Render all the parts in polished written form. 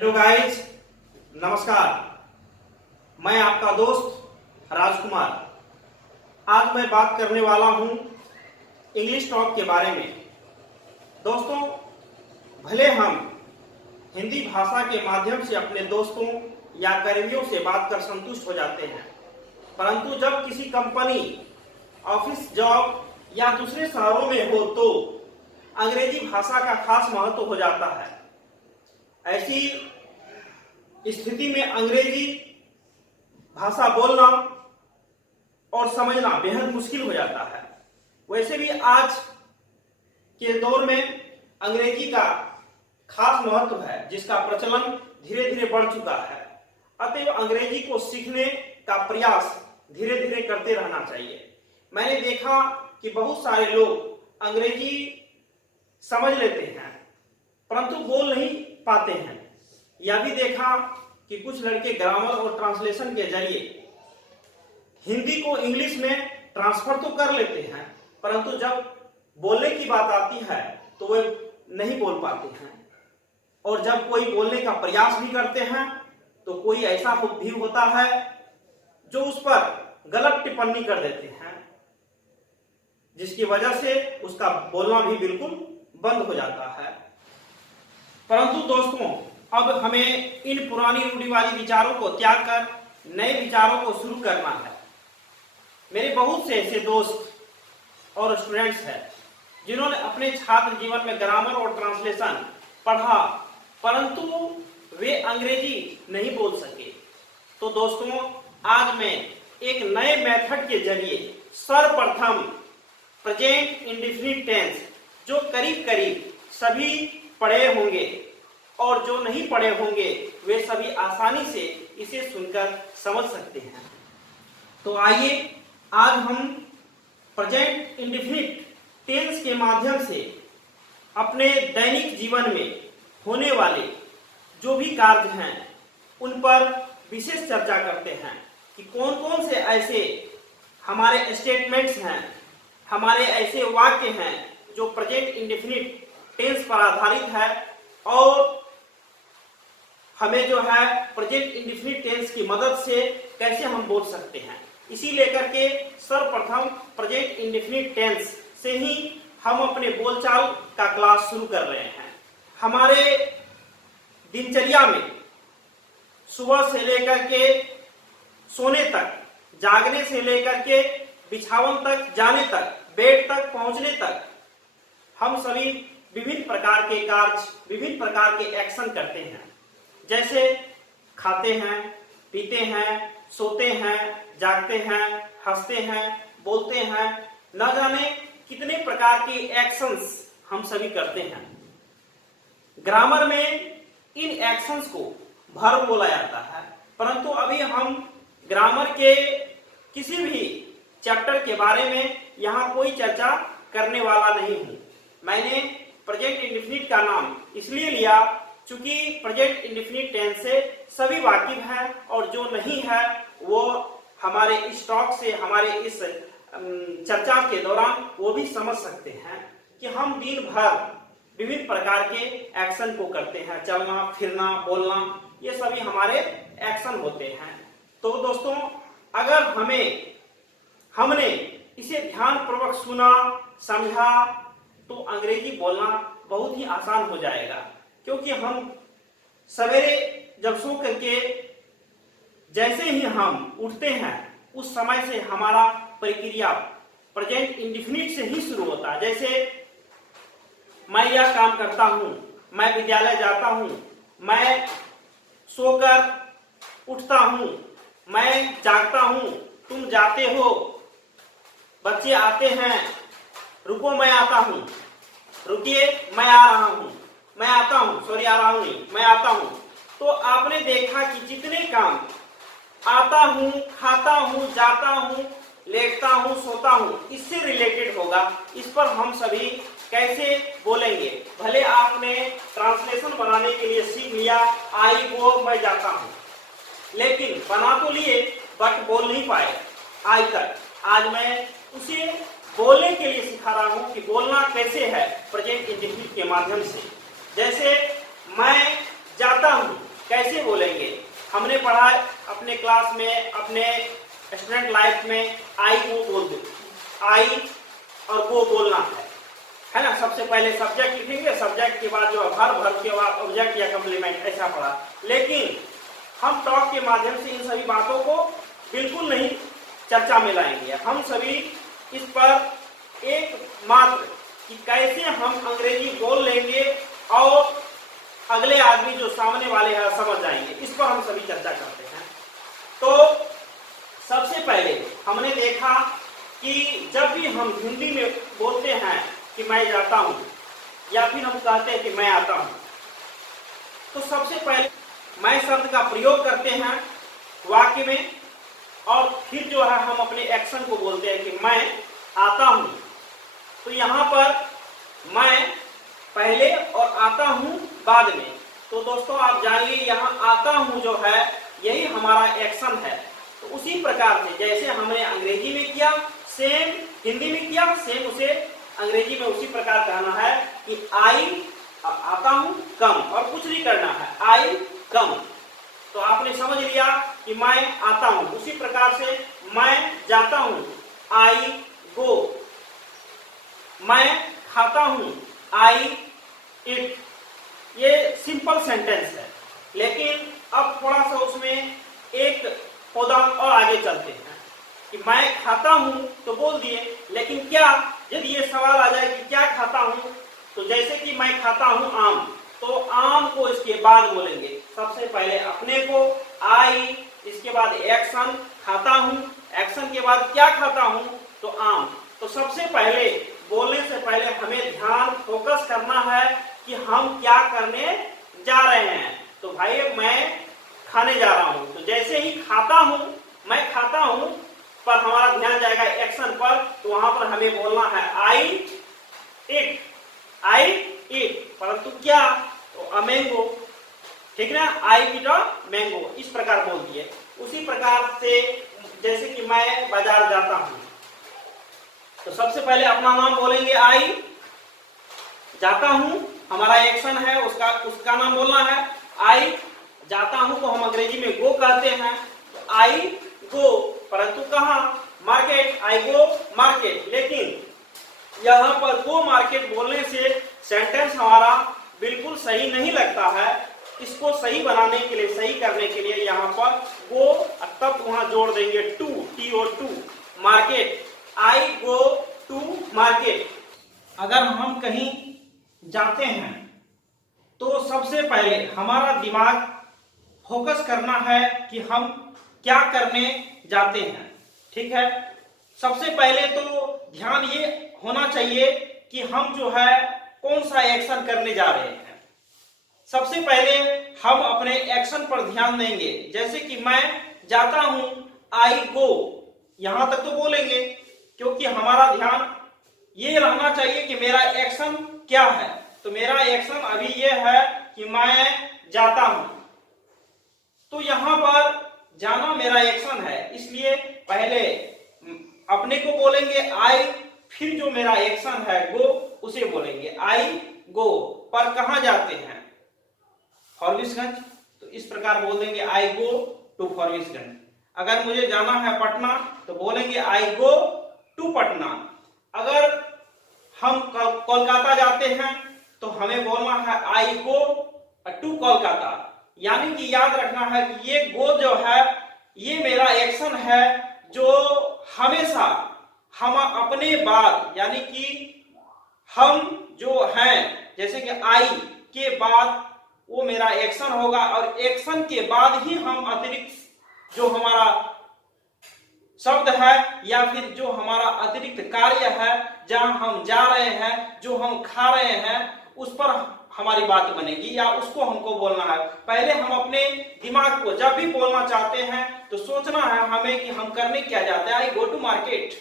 Hello guys, नमस्कार। मैं आपका दोस्त राजकुमार। आज मैं बात करने वाला हूं इंग्लिश टॉक के बारे में। दोस्तों, भले हम हिंदी भाषा के माध्यम से अपने दोस्तों या करीबियों से बात कर संतुष्ट हो जाते हैं, परंतु जब किसी कंपनी, ऑफिस, जॉब या दूसरे शहरों में हो तो अंग्रेजी भाषा का खास महत्व हो जाता है। ऐसी स्थिति में अंग्रेजी भाषा बोलना और समझना बेहद मुश्किल हो जाता है। वैसे भी आज के दौर में अंग्रेजी का खास महत्व है, जिसका प्रचलन धीरे धीरे बढ़ चुका है। अतएव अंग्रेजी को सीखने का प्रयास धीरे धीरे करते रहना चाहिए। मैंने देखा कि बहुत सारे लोग अंग्रेजी समझ लेते हैं परंतु बोल नहीं पाते हैं। यह भी देखा कि कुछ लड़के ग्रामर और ट्रांसलेशन के जरिए हिंदी को इंग्लिश में ट्रांसफर तो कर लेते हैं, परंतु जब बोलने की बात आती है तो वे नहीं बोल पाते हैं। और जब कोई बोलने का प्रयास भी करते हैं तो कोई ऐसा भी होता है जो उस पर गलत टिप्पणी कर देते हैं, जिसकी वजह से उसका बोलना भी बिल्कुल बंद हो जाता है। परंतु दोस्तों, अब हमें इन पुरानी रूढ़िवादी विचारों को त्याग कर नए विचारों को शुरू करना है। मेरे बहुत से ऐसे दोस्त और स्टूडेंट्स हैं जिन्होंने अपने छात्र जीवन में ग्रामर और ट्रांसलेशन पढ़ा, परंतु वे अंग्रेजी नहीं बोल सके। तो दोस्तों, आज मैं एक नए मेथड के जरिए सर्वप्रथम प्रेजेंट इंडेफिनिट टेंस, जो करीब करीब सभी पढ़े होंगे और जो नहीं पढ़े होंगे वे सभी आसानी से इसे सुनकर समझ सकते हैं। तो आइए आज हम प्रेजेंट इंडेफिनिट टेंस के माध्यम से अपने दैनिक जीवन में होने वाले जो भी कार्य हैं उन पर विशेष चर्चा करते हैं कि कौन कौन से ऐसे हमारे स्टेटमेंट्स हैं, हमारे ऐसे वाक्य हैं जो प्रेजेंट इंडेफिनिट टेंस पर आधारित है और हमें जो है प्रेजेंट इंडेफिनिट टेंस की मदद से कैसे हम बोल सकते हैं। इसी लेकर के सर्वप्रथम प्रेजेंट इंडेफिनिट टेंस से ही हम अपने बोलचाल का क्लास शुरू कर रहे हैं। हमारे दिनचर्या में सुबह से लेकर के सोने तक, जागने से लेकर के बिछावन तक जाने तक, बेड तक पहुंचने तक हम सभी विभिन्न प्रकार के कार्य, विभिन्न प्रकार के एक्शन करते हैं। जैसे खाते हैं, पीते हैं, सोते हैं, जागते हैं, हंसते हैं, बोलते हैं, न जाने कितने प्रकार के एक्शंस हम सभी करते हैं। ग्रामर में इन एक्शंस को वर्ब बोला जाता है, परंतु अभी हम ग्रामर के किसी भी चैप्टर के बारे में यहाँ कोई चर्चा करने वाला नहीं हूँ। मैंने प्रेजेंट इंडेफिनिट का नाम इसलिए लिया चूंकि प्रेजेंट इंडेफिनिट टेंस से सभी वाकिफ हैं और जो नहीं है वो हमारे इस टॉक से, हमारे इस चर्चा के दौरान वो भी समझ सकते हैं कि हम दिन भर विभिन्न प्रकार के एक्शन को करते हैं। चलना, फिरना, बोलना, ये सभी हमारे एक्शन होते हैं। तो दोस्तों, अगर हमने इसे ध्यानपूर्वक सुना, समझा तो अंग्रेजी बोलना बहुत ही आसान हो जाएगा। क्योंकि हम सवेरे जब सो करके जैसे ही हम उठते हैं उस समय से हमारा प्रक्रिया प्रेजेंट इंडेफिनिट से ही शुरू होता है। जैसे मैं यह काम करता हूं, मैं विद्यालय जाता हूं, मैं सोकर उठता हूं, मैं जागता हूं, तुम जाते हो, बच्चे आते हैं, रुको मैं आता हूं, रुकिए मैं आ रहा हूं, मैं आता हूं, सॉरी आ रहा हूं नहीं, मैं आता हूं। तो आपने देखा कि जितने काम आता हूं, खाता हूं, जाता हूं, लेटता हूं, सोता हूं, इससे रिलेटेड होगा। इस पर हम सभी कैसे बोलेंगे। भले आपने ट्रांसलेशन बनाने के लिए सीख लिया, आई गो, मैं जाता हूं, लेकिन बना तो लिए बट बोल नहीं पाए आज तक। आज मैं उसे बोलने के लिए सिखा रहा हूं कि बोलना कैसे है प्रेजेंट इंडेफिनिट के माध्यम से। जैसे मैं जाता हूं, कैसे बोलेंगे। हमने पढ़ा अपने क्लास में, अपने स्टूडेंट लाइफ में, आई को बोल दो, आई और वो बोलना है ना। सबसे पहले सब्जेक्ट लिखेंगे, सब्जेक्ट के बाद जो वर्ब के बाद ऑब्जेक्ट या कम्प्लीमेंट, ऐसा पढ़ा। लेकिन हम टॉक के माध्यम से इन सभी बातों को बिल्कुल नहीं चर्चा में लाएंगे। हम सभी इस पर एक मात्र कि कैसे हम अंग्रेजी बोल लेंगे और अगले आदमी जो सामने वाले हैं समझ जाएंगे, इस पर हम सभी चर्चा करते हैं। तो सबसे पहले हमने देखा कि जब भी हम हिंदी में बोलते हैं कि मैं जाता हूं या फिर हम कहते हैं कि मैं आता हूं, तो सबसे पहले मैं शब्द का प्रयोग करते हैं वाक्य में और फिर जो है हम अपने एक्शन को बोलते हैं कि मैं आता हूं। तो यहां पर मैं पहले और आता हूं बाद में। तो दोस्तों आप जानिए, यहां आता हूं जो है यही हमारा एक्शन है। तो उसी प्रकार से जैसे हमने अंग्रेजी में किया, सेम हिंदी में किया, सेम उसे अंग्रेजी में उसी प्रकार कहना है कि आई आता हूं, कम, और कुछ नहीं करना है, आई कम। तो आपने समझ लिया कि मैं आता हूं। उसी प्रकार से मैं जाता हूं, आई गो। मैं खाता हूं, आई इट। ये सिंपल सेंटेंस है, लेकिन अब थोड़ा सा उसमें एक कदम और आगे चलते हैं कि मैं खाता हूं तो बोल दिए, लेकिन क्या, यदि ये सवाल आ जाए कि क्या खाता हूं, तो जैसे कि मैं खाता हूं आम, तो आम को इसके बाद बोलेंगे। सबसे पहले अपने को आई, इसके बाद एक्शन खाता हूं, एक्शन के बाद क्या खाता हूं, तो आम। तो सबसे पहले बोलने से पहले हमें ध्यान फोकस करना है कि हम क्या करने जा रहे हैं। तो भाई मैं खाने जा रहा हूं, तो जैसे ही खाता हूं, मैं खाता हूं पर हमारा ध्यान जाएगा एक्शन पर, तो वहां पर हमें बोलना है आई इट, आई इट। परंतु क्या, तो अ मैंगो, ठीक ना, आई इट अ मैंगो, इस प्रकार बोल दिए। उसी प्रकार से जैसे कि मैं बाजार जाता हूं, तो सबसे पहले अपना नाम बोलेंगे आई, जाता हूं हमारा एक्शन है, उसका नाम बोलना है आई। जाता हूं को हम अंग्रेजी में गो कहते हैं, तो आई गो। परंतु कहां, मार्केट, आई गो मार्केट। लेकिन यहां पर गो मार्केट बोलने से सेंटेंस हमारा बिल्कुल सही नहीं लगता है। इसको सही बनाने के लिए, सही करने के लिए यहाँ पर गो, तब वहां जोड़ देंगे to, TO2, market, I go to market. अगर हम कहीं जाते हैं तो सबसे पहले हमारा दिमाग फोकस करना है कि हम क्या करने जाते हैं, ठीक है। सबसे पहले तो ध्यान ये होना चाहिए कि हम जो है कौन सा एक्शन करने जा रहे हैं। सबसे पहले हम अपने एक्शन पर ध्यान देंगे। जैसे कि मैं जाता हूं, आई गो, यहां तक तो बोलेंगे, क्योंकि हमारा ध्यान ये रहना चाहिए कि मेरा एक्शन क्या है। तो मेरा एक्शन अभी ये है कि मैं जाता हूं, तो यहां पर जाना मेरा एक्शन है, इसलिए पहले अपने को बोलेंगे आई, फिर जो मेरा एक्शन है गो, उसे बोलेंगे आई गो। पर कहां जाते हैं, फॉरबिसगंज, तो इस प्रकार बोल देंगे आई गो टू फॉरबिसगंज। अगर मुझे जाना है पटना, तो बोलेंगे आई गो टू पटना। अगर हम कोलकाता जाते हैं, तो हमें बोलना है आई गो टू कोलकाता। यानी कि याद रखना है कि ये गो जो है, ये मेरा एक्शन है जो हमेशा हम अपने बाद, यानी कि हम जो हैं, जैसे कि आई के बाद वो मेरा एक्शन होगा, और एक्शन के बाद ही हम अतिरिक्त जो हमारा शब्द है या फिर जो हमारा अतिरिक्त कार्य है, जहां हम जा रहे हैं, जो हम खा रहे हैं, उस पर हमारी बात बनेगी या उसको हमको बोलना है। पहले हम अपने दिमाग को जब भी बोलना चाहते हैं तो सोचना है हमें कि हम करने क्या जाते हैं। आई गो टू मार्केट,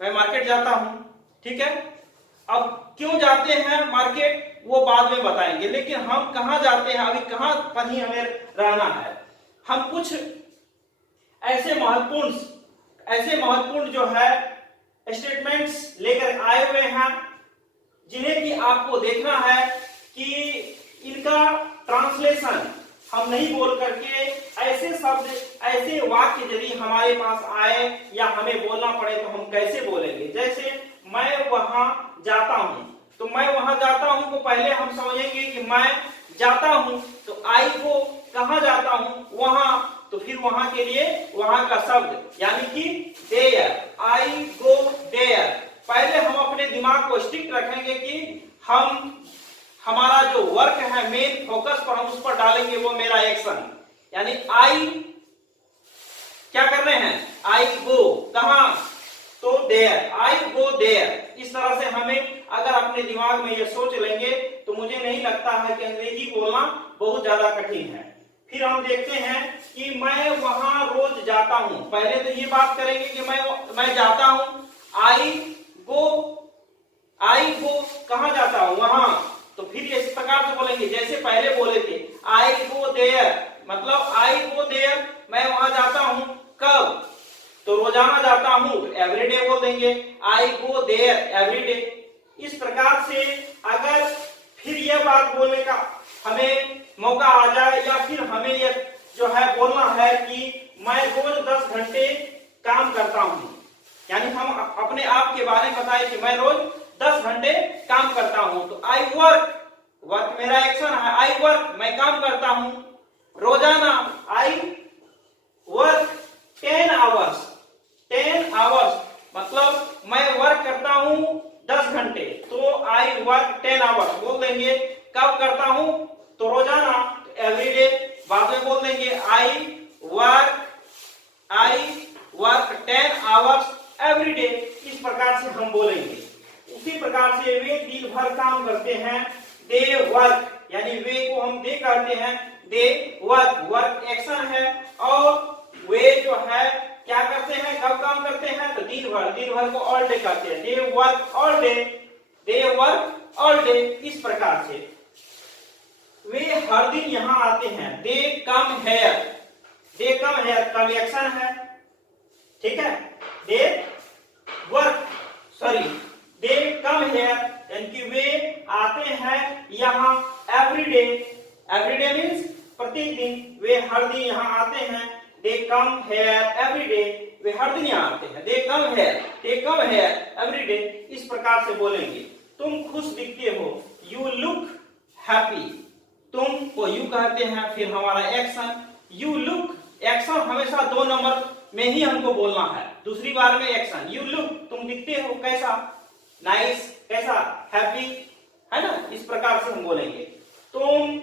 मैं मार्केट जाता हूं, ठीक है। अब क्यों जाते हैं मार्केट वो बाद में बताएंगे, लेकिन हम कहां जाते हैं, अभी कहां पर ही हमें रहना है। हम कुछ ऐसे महत्वपूर्ण जो है स्टेटमेंट्स लेकर आए हुए हैं, जिन्हें कि आपको देखना है कि इनका ट्रांसलेशन हम नहीं बोल करके ऐसे शब्द, ऐसे वाक्य यदि हमारे पास आए या हमें बोलना पड़े तो हम कैसे बोलेंगे। जैसे मैं वहां जाता हूं, तो मैं वहां जाता हूं को पहले हम समझेंगे कि मैं जाता हूं, तो आई को कहां जाता हूं, वहां, तो फिर वहां के लिए वहां का शब्द यानी कि देयर, आई गो देयर। पहले हम अपने दिमाग को स्ट्रिक्ट रखेंगे कि हमारा जो वर्क है, मेन फोकस पर हम उस पर डालेंगे, वो मेरा एक्शन, यानी आई क्या कर रहे हैं, आई गो कहां, तो देयर, आई गो देयर। इस तरह से हमें अगर अपने दिमाग में ये सोच लेंगे तो मुझे नहीं लगता है कि अंग्रेजी बोलना बहुत ज्यादा कठिन है। फिर हम देखते हैं कि मैं वहां रोज जाता हूं। पहले तो ये बात करेंगे कि मैं जाता हूं, आई गो कहां जाता हूं, वहां, तो फिर इस प्रकार से बोलेंगे जैसे पहले बोले थे, आई गो देयर, मतलब आई गो देयर मैं वहां जाता हूं, कब, तो रोजाना जाता हूं, एवरीडे बोल देंगे, आई गो देयर एवरीडे। इस प्रकार से अगर फिर यह बात बोलने का हमें मौका आ जाए या फिर हमें यह जो है बोलना है कि मैं रोज 10 घंटे काम करता हूं, यानी हम अपने आप के बारे में बताएं कि मैं रोज 10 घंटे काम करता हूं, तो आई वर्क, वर्क मेरा एक्शन है, आई वर्क मैं काम करता हूं रोजाना, आई वर्क 10 आवर्स, 10 आवर्स मतलब मैं वर्क करता हूं 10 घंटे, तो आई वर्क 10 आवर्स बोल देंगे। कब करता हूं, तो रोजाना, तो एवरीडे बाद में बोल देंगे, आई वर्क 10 आवर्स एवरीडे। इस प्रकार से हम बोलेंगे। उसी प्रकार से वे दिन भर काम करते हैं, दे वर्क, यानी वे को हम दे करते हैं, दे वर्क, वर्क एक्शन है, और वे जो है क्या करते हैं, कब काम करते हैं, तो दिन भर को ऑल डे करते हैं, they work all day, they work all day. इस प्रकार से वे हर दिन यहाँ आते हैं, they come here, they come here come action है, ठीक है, they work they come hair, यानी कि वे आते हैं यहाँ एवरीडे, एवरीडे मीन्स प्रतिदिन, वे हर दिन यहाँ आते हैं, दे कम हेयर एवरीडे, वे हर दिन यहाँ आते हैं, दे कम हेयर एवरीडे। इस प्रकार से बोलेंगे। तुम खुश दिखते हो, यू लुक हैप्पी, तुम को यू कहते हैं, फिर हमारा एक्शन यू लुक, एक्शन हमेशा 2 नंबर में ही हमको बोलना है, दूसरी बार में एक्शन, यू लुक तुम दिखते हो कैसा, नाइस कैसा, हैप्पी, है ना। इस प्रकार से हम बोलेंगे। तुम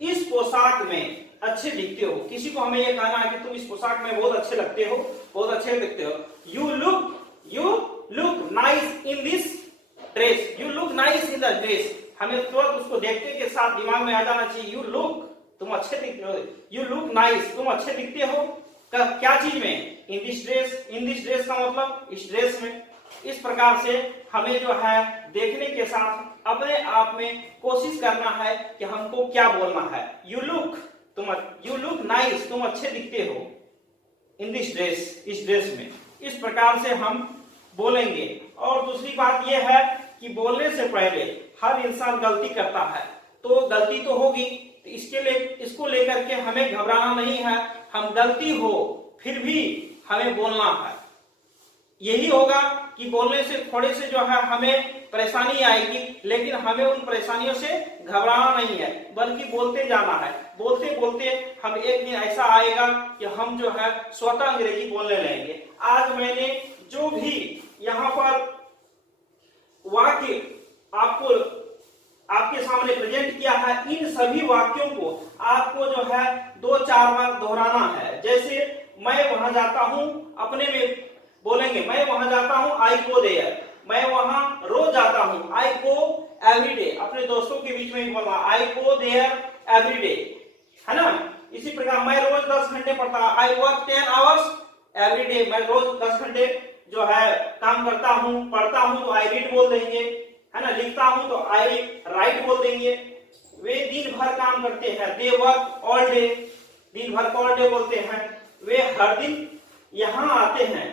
इस पोशाक में अच्छे दिखते हो, किसी को हमें यह कहना है कि तुम इस पोशाक में बहुत अच्छे लगते हो, बहुत अच्छे दिखते हो, you look nice in this dress, you look nice in the dress. हमें तुरंत उसको देखते के साथ दिमाग में आ जाना चाहिए, यू लुक तुम अच्छे दिखते हो, यू लुक नाइस तुम अच्छे दिखते हो, क्या चीज में, इन दिस ड्रेस का मतलब इस ड्रेस में। इस प्रकार से हमें जो है देखने के साथ अपने आप में कोशिश करना है कि हमको क्या बोलना है, यू लुक नाइस तुम अच्छे दिखते हो, इन दिस ड्रेस इस ड्रेस में। इस प्रकार से हम बोलेंगे। और दूसरी बात यह है कि बोलने से पहले हर इंसान गलती करता है, तो गलती तो होगी, तो इसको लेकर के हमें घबराना नहीं है। हम गलती हो फिर भी हमें बोलना है। यही होगा कि बोलने से थोड़े से जो है हमें परेशानी आएगी, लेकिन हमें उन परेशानियों से घबराना नहीं है, बल्कि बोलते जाना है। बोलते बोलते हम एक दिन ऐसा आएगा कि हम जो है स्वतः अंग्रेजी बोलने लगेंगे। आज मैंने जो भी यहाँ पर वाक्य आपके सामने प्रेजेंट किया है, इन सभी वाक्यों को आपको जो है 2-4 बार दोहराना है। जैसे मैं वहां जाता हूं, अपने में बोलेंगे मैं वहां जाता हूं, आई गो देयर, मैं वहां रोज जाता हूं, आई गो एवरीडे, अपने दोस्तों के बीच में बोलना आई गो देयर एवरीडे, है ना। इसी प्रकार मैं रोज 10 घंटे पढ़ता हूं, आई वर्क 10 आवर्स एवरीडे, मैं रोज 10 घंटे जो है काम करता हूं, पढ़ता हूं तो आई रीड बोल देंगे, है ना, लिखता हूं तो आई राइट बोल देंगे। वे दिन भर काम करते हैं, दे वर्क ऑल डे, दिन भर ऑल डे बोलते हैं। वे हर दिन यहाँ आते हैं,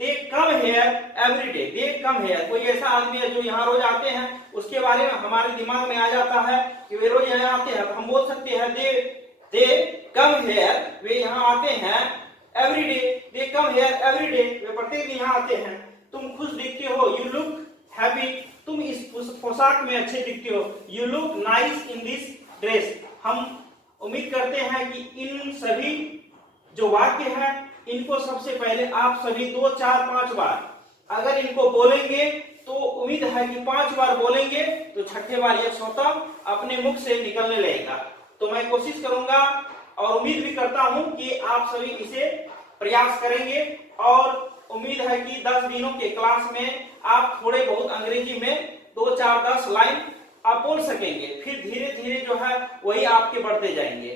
they come here everyday, they come here, कोई ऐसा आदमी है जो यहाँ रोज आते हैं, उसके बारे में हमारे दिमाग में आ जाता है कि वे रोज यहाँ आते हैं, तो हम बोल सकते हैं दे दे कम हेयर, वे यहाँ आते हैं every day, they come here every day, वे प्रत्येक दिन यहाँ आते हैं। तुम खुश दिखते हो, यू लुक हैप्पी, तुम इस पोशाक में अच्छे दिखते हो, you look nice in this dress. हम उम्मीद करते हैं कि इन सभी जो वाक्य है इनको सबसे पहले आप सभी 2, 4, 5 बार अगर इनको बोलेंगे तो उम्मीद है कि 5 बार बोलेंगे तो छठे बार यह स्वतः अपने मुख से निकलने लगेगा। तो मैं कोशिश करूंगा और उम्मीद भी करता हूं कि आप सभी इसे प्रयास करेंगे और उम्मीद है कि 10 दिनों के क्लास में आप थोड़े बहुत अंग्रेजी में 2, 4, 10 लाइन आप बोल सकेंगे, फिर धीरे धीरे जो है वही आपके बढ़ते जाएंगे।